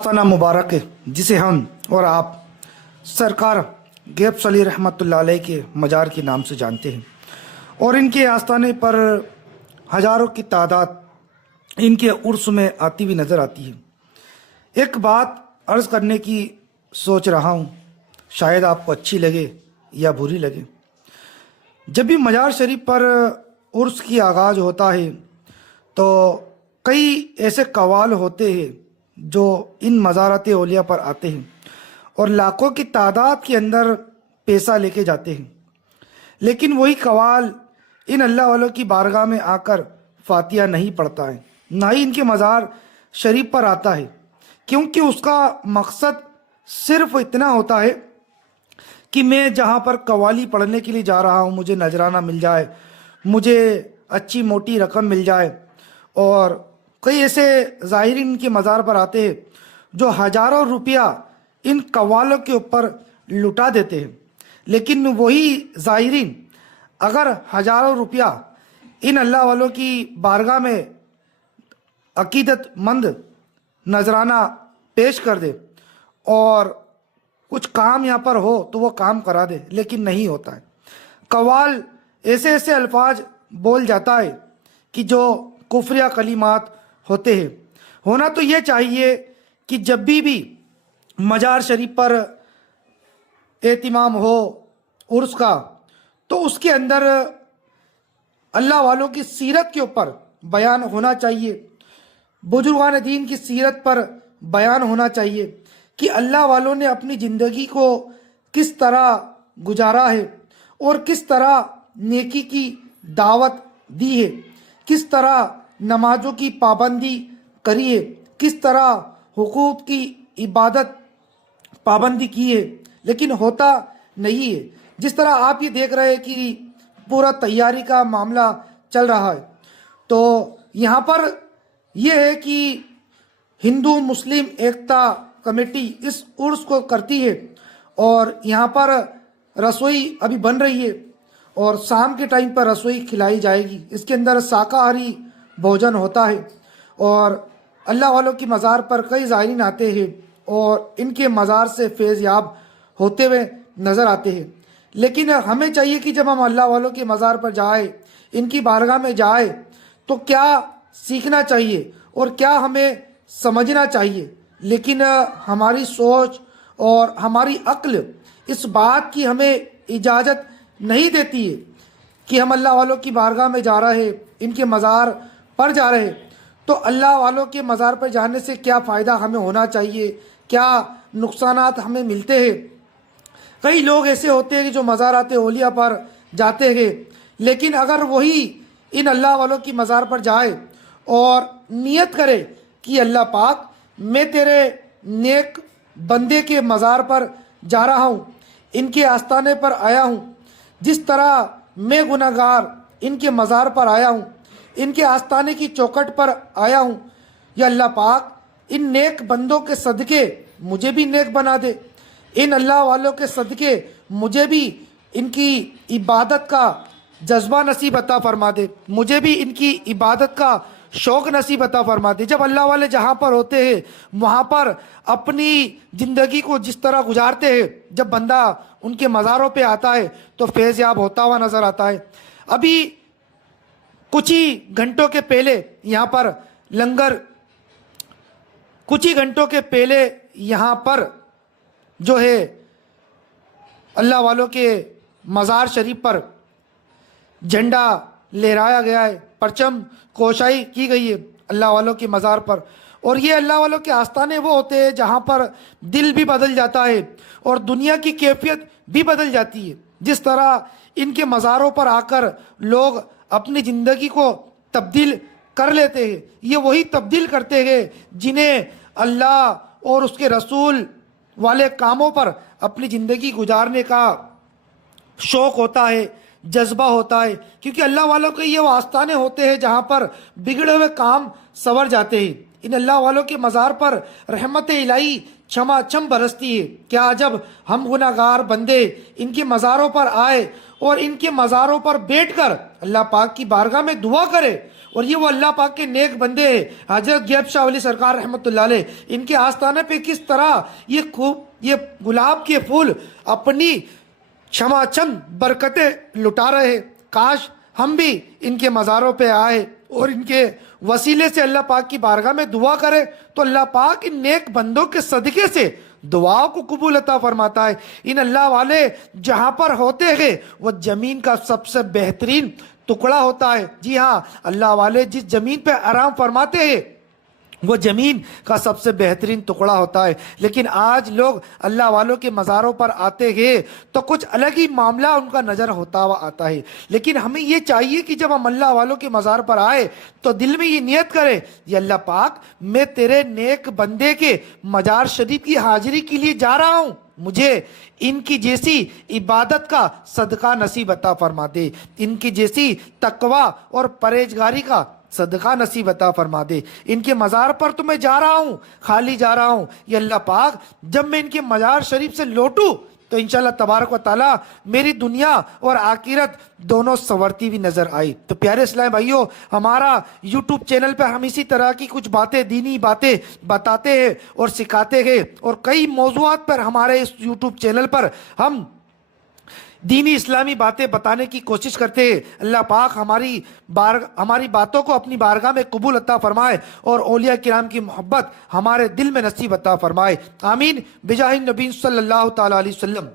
आस्थाना मुबारक है जिसे हम और आप सरकार गैब सली रहमतुल्लाह अलैह के मज़ार के नाम से जानते हैं और इनके आस्थाने पर हज़ारों की तादाद इनके उर्स में आती हुई नज़र आती है। एक बात अर्ज़ करने की सोच रहा हूँ, शायद आपको अच्छी लगे या बुरी लगे। जब भी मज़ार शरीफ पर उर्स की आगाज़ होता है तो कई ऐसे कवाल होते हैं जो इन मज़ारत औलिया पर आते हैं और लाखों की तादाद के अंदर पैसा लेके जाते हैं, लेकिन वही कवाल इन अल्लाह वालों की बारगाह में आकर फातिहा नहीं पढ़ता है, ना ही इनके मज़ार शरीफ पर आता है, क्योंकि उसका मकसद सिर्फ इतना होता है कि मैं जहाँ पर कवाली पढ़ने के लिए जा रहा हूँ मुझे नजराना मिल जाए, मुझे अच्छी मोटी रकम मिल जाए। और कई ऐसे ज़ाहिरीन के मज़ार पर आते हैं जो हज़ारों रुपया इन कव्वालों के ऊपर लुटा देते हैं, लेकिन वही ज़ाहिरीन अगर हज़ारों रुपया इन अल्लाह वालों की बारगाह में अकीदतमंद नजराना पेश कर दे और कुछ काम यहाँ पर हो तो वो काम करा दे, लेकिन नहीं होता है। कव्वाल ऐसे ऐसे अल्फाज बोल जाता है कि जो कुफ्रिया कलिमात होते हैं। होना तो ये चाहिए कि जब भी मज़ार शरीफ पर एहतिमाम हो उर्स का तो उसके अंदर अल्लाह वालों की सीरत के ऊपर बयान होना चाहिए, बुजुर्गान दीन की सीरत पर बयान होना चाहिए कि अल्लाह वालों ने अपनी ज़िंदगी को किस तरह गुजारा है और किस तरह नेकी की दावत दी है, किस तरह नमाजों की पाबंदी करी है, किस तरह हुकूक की इबादत पाबंदी की है, लेकिन होता नहीं है। जिस तरह आप ये देख रहे हैं कि पूरा तैयारी का मामला चल रहा है, तो यहाँ पर यह है कि हिंदू मुस्लिम एकता कमेटी इस उर्स को करती है और यहाँ पर रसोई अभी बन रही है और शाम के टाइम पर रसोई खिलाई जाएगी। इसके अंदर शाकाहारी भोजन होता है और अल्लाह वालों की मज़ार पर कई ज़ायरीन आते हैं और इनके मज़ार से फैज़ याब होते हुए नज़र आते हैं। लेकिन हमें चाहिए कि जब हम अल्लाह वालों के मज़ार पर जाए, इनकी बारगाह में जाए, तो क्या सीखना चाहिए और क्या हमें समझना चाहिए। लेकिन हमारी सोच और हमारी अक्ल इस बात की हमें इजाज़त नहीं देती है कि हम अल्लाह वालों की बारगाह में जा रहे हैं, इनके मज़ार पर जा रहे हैं, तो अल्लाह वालों के मज़ार पर जाने से क्या फ़ायदा हमें होना चाहिए, क्या नुकसानात हमें मिलते हैं। कई लोग ऐसे होते हैं कि जो मज़ारात औलिया पर जाते हैं, लेकिन अगर वही इन अल्लाह वालों की मज़ार पर जाए और नियत करे कि अल्लाह पाक मैं तेरे नेक बंदे के मज़ार पर जा रहा हूँ, इनके आस्थाने पर आया हूँ, जिस तरह मैं गुनहगार इनके मज़ार पर आया हूँ, इनके आस्थाने की चौखट पर आया हूँ, या अल्लाह पाक इन नेक बंदों के सदक़े मुझे भी नेक बना दे, इन अल्लाह वालों के सदक़े मुझे भी इनकी इबादत का जज्बा नसीब अता फरमा दे, मुझे भी इनकी इबादत का शौक़ नसीब अता फरमा दे। जब अल्लाह वाले जहाँ पर होते हैं वहाँ पर अपनी ज़िंदगी को जिस तरह गुजारते हैं, जब बंदा उनके मज़ारों पे आता है तो फैज़ याब होता हुआ नज़र आता है। अभी कुछ ही घंटों के पहले यहाँ पर लंगर, कुछ ही घंटों के पहले यहाँ पर जो है अल्लाह वालों के मज़ार शरीफ पर झंडा लहराया गया है, परचम कोशाई की गई है अल्लाह वालों के मज़ार पर। और ये अल्लाह वालों के आस्थाने वो होते हैं जहाँ पर दिल भी बदल जाता है और दुनिया की कैफियत भी बदल जाती है। जिस तरह इनके मज़ारों पर आकर लोग अपनी ज़िंदगी को तब्दील कर लेते हैं, ये वही तब्दील करते हैं जिन्हें अल्लाह और उसके रसूल वाले कामों पर अपनी ज़िंदगी गुजारने का शौक़ होता है, जज्बा होता है। क्योंकि अल्लाह वालों के ये वो आस्थाने होते हैं जहाँ पर बिगड़े हुए काम संवर जाते हैं। इन अल्लाह वालों के मज़ार पर रहमत इलाही छमाछम बरसती है। क्या जब हम गुनाहगार बंदे इनके मज़ारों पर आए और इनके मज़ारों पर बैठकर अल्लाह पाक की बारगाह में दुआ करें اور یہ وہ اللہ پاک کے نیک بندے ہیں حضرت غیب شاہ ولی سرکار رحمۃ اللہ علیہ، ان کے آستانے پہ کس طرح یہ گلاب کے پھول اپنی چھماچم برکتیں لٹا رہے ہیں۔ کاش ہم بھی ان کے مزاروں پہ آئے اور ان کے وسیلے سے اللہ پاک کی بارگاہ میں دعا کرے، تو اللہ پاک ان نیک بندوں کے صدقے سے دعا کو قبول عطا فرماتا ہے۔ ان اللہ والے جہاں پر ہوتے ہیں وہ زمین کا سب سے بہترین ٹکڑا ہوتا ہے۔ جی ہاں، اللہ والے جس زمین پہ آرام فرماتے ہیں وہ زمین کا سب سے بہترین ٹکڑا ہوتا ہے۔ لیکن آج لوگ اللہ والوں کے مزاروں پر آتے ہیں تو کچھ الگ ہی معاملہ ان کا نظر ہوتا ہوا آتا ہے۔ لیکن ہمیں یہ چاہیے کہ جب ہم اللہ والوں کے مزار پر آئے تو دل میں یہ نیت کرے، یہ اللہ پاک میں تیرے نیک بندے کے مزار شریف کی حاضری کے لیے جا رہا ہوں، مجھے ان کی جیسی عبادت کا صدقہ نصیب عطا فرما دے، ان کی جیسی تقوی اور پرہیزگاری کا صدقہ نصیب عطا فرما دے۔ ان کے مزار پر تو میں جا رہا ہوں، خالی جا رہا ہوں، یہ اللہ پاک جب میں ان کے مزار شریف سے لوٹوں تو انشاءاللہ تبارک و تعالیٰ میری دنیا اور آخرت دونوں سنورتی ہوئی نظر آئی۔ تو پیارے اسلام بھائیوں، ہمارا یوٹیوب چینل پہ ہم اسی طرح کی کچھ باتیں، دینی باتیں بتاتے ہیں اور سکھاتے ہیں، اور کئی موضوعات پر ہمارے اس یوٹیوب چینل پر ہم دینی اسلامی باتیں بتانے کی کوشش کرتے ہیں۔ اللہ پاک ہماری باتوں کو اپنی بارگاہ میں قبول عطا فرمائے اور اولیاء کرام کی محبت ہمارے دل میں نصیب عطا فرمائے، آمین بجاہ النبی صلی اللہ تعالی علیہ وسلم۔